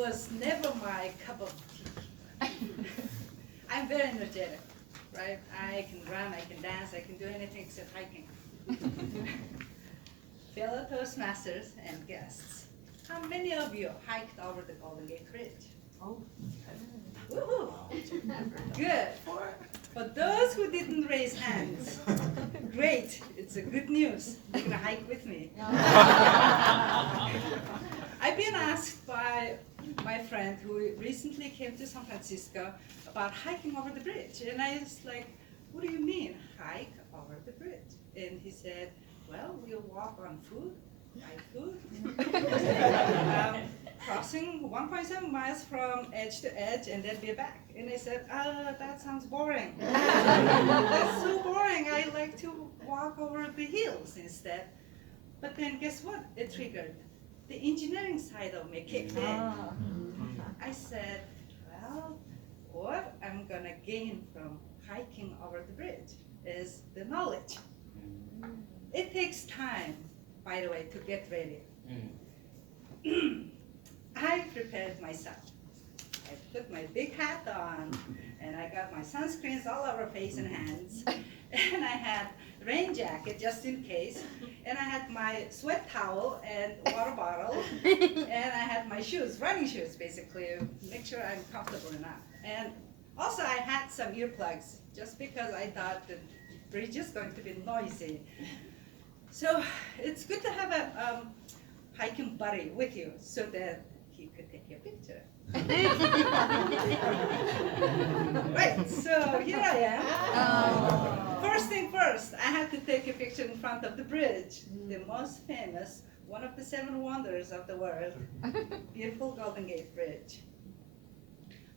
was never my cup of tea. I'm very energetic, right? I can run, I can dance, I can do anything except hiking. Fellow Toastmasters and guests, how many of you hiked over the Golden Gate Bridge? Oh. Woohoo! Good. For those who didn't raise hands, great, it's a good news. You're gonna hike with me. I've been asked by my friend who recently came to San Francisco about hiking over the bridge. And I was like, what do you mean, hike over the bridge? And he said, well, we'll walk on food, buy food, crossing 1.7 miles from edge to edge and then be back. And I said, that sounds boring. That's so boring. I like to walk over the hills instead. But then guess what? It triggered. The engineering side of me kicked in. I said, well, what I'm gonna gain from hiking over the bridge is the knowledge. It takes time, by the way, to get ready. I prepared myself. I put my big hat on, and I got my sunscreens all over face and hands, and I had rain jacket just in case, and I had my sweat towel and water bottle, and I had my shoes, running shoes basically, to make sure I'm comfortable enough. And also I had some earplugs, just because I thought the bridge is going to be noisy. So it's good to have a hiking buddy with you so that he could take your picture. Right, so here I am. First thing first, I had to take a picture in front of the bridge, the most famous, one of the 7 wonders of the world, beautiful Golden Gate Bridge.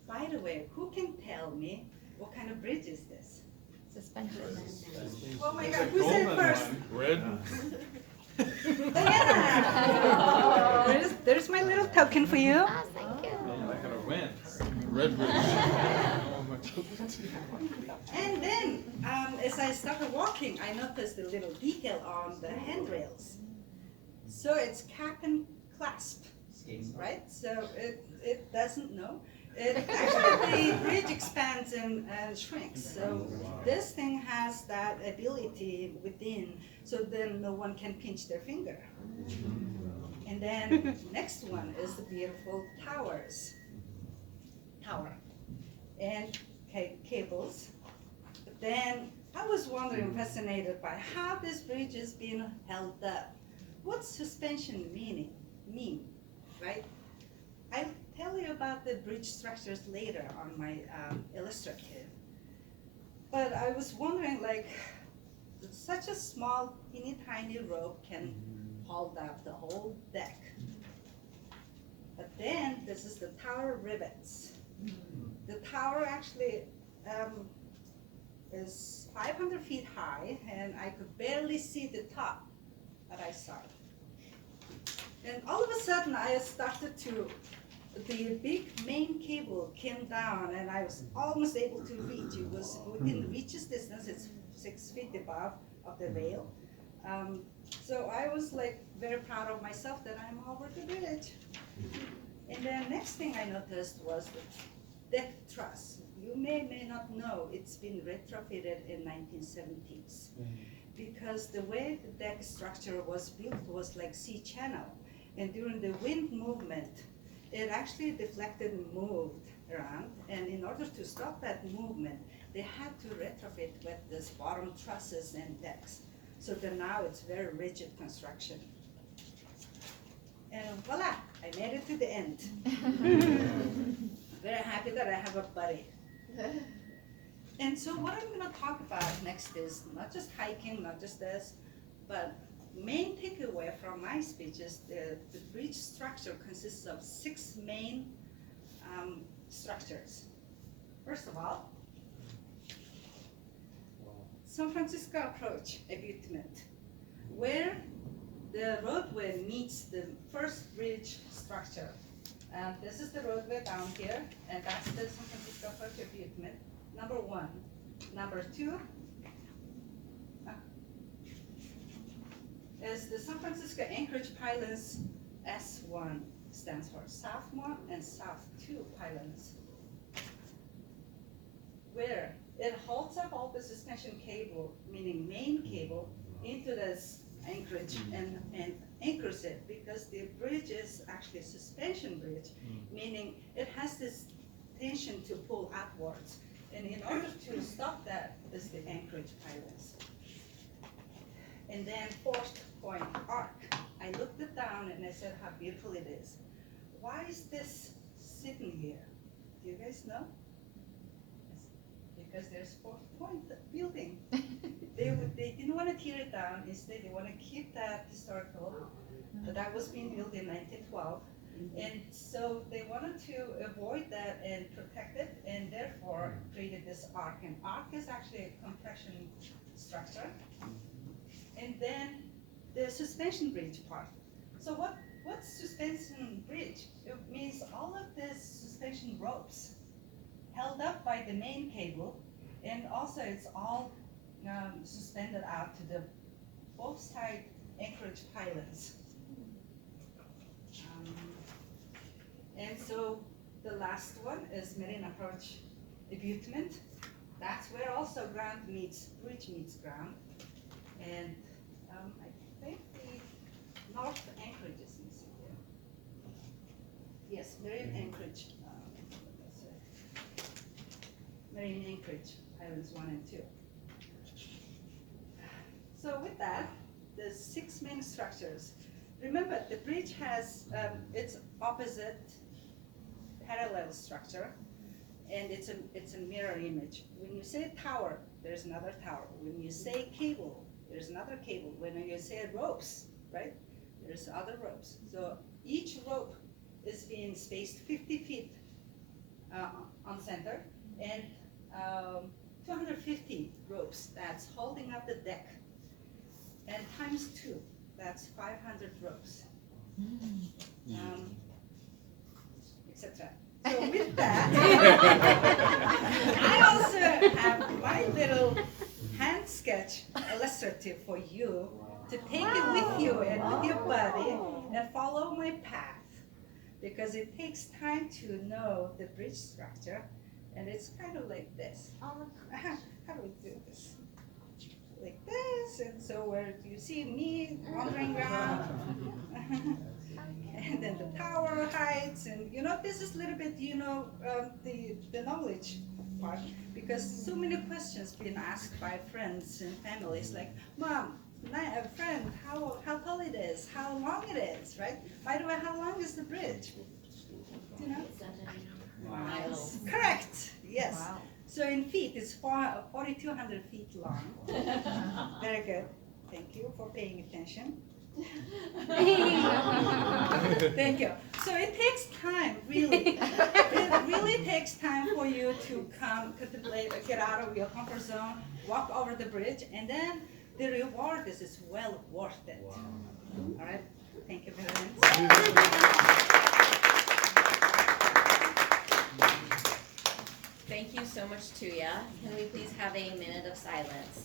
By the way, who can tell me what kind of bridge is this? Suspension. Oh my God, who said first? Red. Diana! There's my little token for you. Ah, thank you. I gotta win. Red bridge. And then, as I started walking, I noticed a little detail on the handrails. So it's cap and clasp, right? So it doesn't know. Actually, the bridge expands and shrinks. So this thing has that ability within, so then no one can pinch their finger. And then next one is the beautiful towers. Tower. And cables. But then I was wondering, fascinated by how this bridge is being held up. What's suspension mean, right? I'll tell you about the bridge structures later on my illustrative. But I was wondering, like, such a small, teeny tiny rope can hold up the whole deck. But then this is the tower rivets. The tower actually is 500 feet high, and I could barely see the top, but I saw it. And all of a sudden, I started to, the big main cable came down, and I was almost able to reach. It was within reach's distance. It's 6 feet above of the rail. So I was like very proud of myself that I'm over the bridge. And then next thing I noticed was the deck truss. You may not know, it's been retrofitted in 1970s. Because the way the deck structure was built was like C-channel. And during the wind movement, it actually deflected and moved around. And in order to stop that movement, they had to retrofit with this bottom trusses and decks. So then now it's very rigid construction. And voila, I made it to the end. Very happy that I have a buddy. And so what I'm gonna talk about next is not just hiking, not just this, but main takeaway from my speech is the bridge structure consists of 6 main structures. First of all, San Francisco approach abutment, where the roadway meets the first bridge structure. And this is the roadway down here, and that's the San Francisco approach abutment, number 1. Number 2 is the San Francisco Anchorage Pylons S1. stands for South 1 and South 2 pylons, where it holds up all the suspension cable, meaning main cable, into this anchorage and anchors it, because the bridge is actually a suspension bridge, meaning it has this tension to pull upwards. And in order to stop that is the anchorage pylons. And then fourth point, arc. I looked it down and I said how beautiful it is. Why is this sitting here? Do you guys know? It's because there's fourth point building. They didn't want to tear it down. Instead, they want to keep that historical. That was being built in 1912. And so they wanted to avoid that and protect it, and therefore created this arc. And arc is actually a compression structure. And then the suspension bridge part. So what's suspension bridge? It means all of this suspension ropes held up by the main cable, and also it's all suspended out to the both side anchorage pylons. And so the last one is marine approach abutment. That's where also ground meets, bridge meets ground. And I think the north anchorage is missing there. Yes, marine anchorage. Marine anchorage, pylons 1 and 2. So with that, there's 6 main structures. Remember, the bridge has its opposite parallel structure, and it's a mirror image. When you say tower, there's another tower. When you say cable, there's another cable. When you say ropes, right, there's other ropes. So each rope is being spaced 50 feet on center, and 250 ropes that's holding up the deck, and times 2, that's 500 ropes, etc. So with that, I also have my little hand sketch illustrative for you to take it with you and with your buddy and follow my path, because it takes time to know the bridge structure, and it's kind of like this. How do we do this? Like this, and so where you see me wandering around, and then the tower heights, and this is a little bit, the knowledge part, because so many questions being asked by friends and families, like, Mom, friend, how tall it is, how long it is, right? By the way, how long is the bridge? Do you know? Miles. Correct. Yes. Wow. So in feet, it's 4,200 feet long. Very good. Thank you for paying attention. Thank you. So it takes time, really. It really takes time for you to come, contemplate, get out of your comfort zone, walk over the bridge, and then the reward is well worth it. Wow. All right. Thank you very much. Thank you so much, Tuya. Can we please have a minute of silence?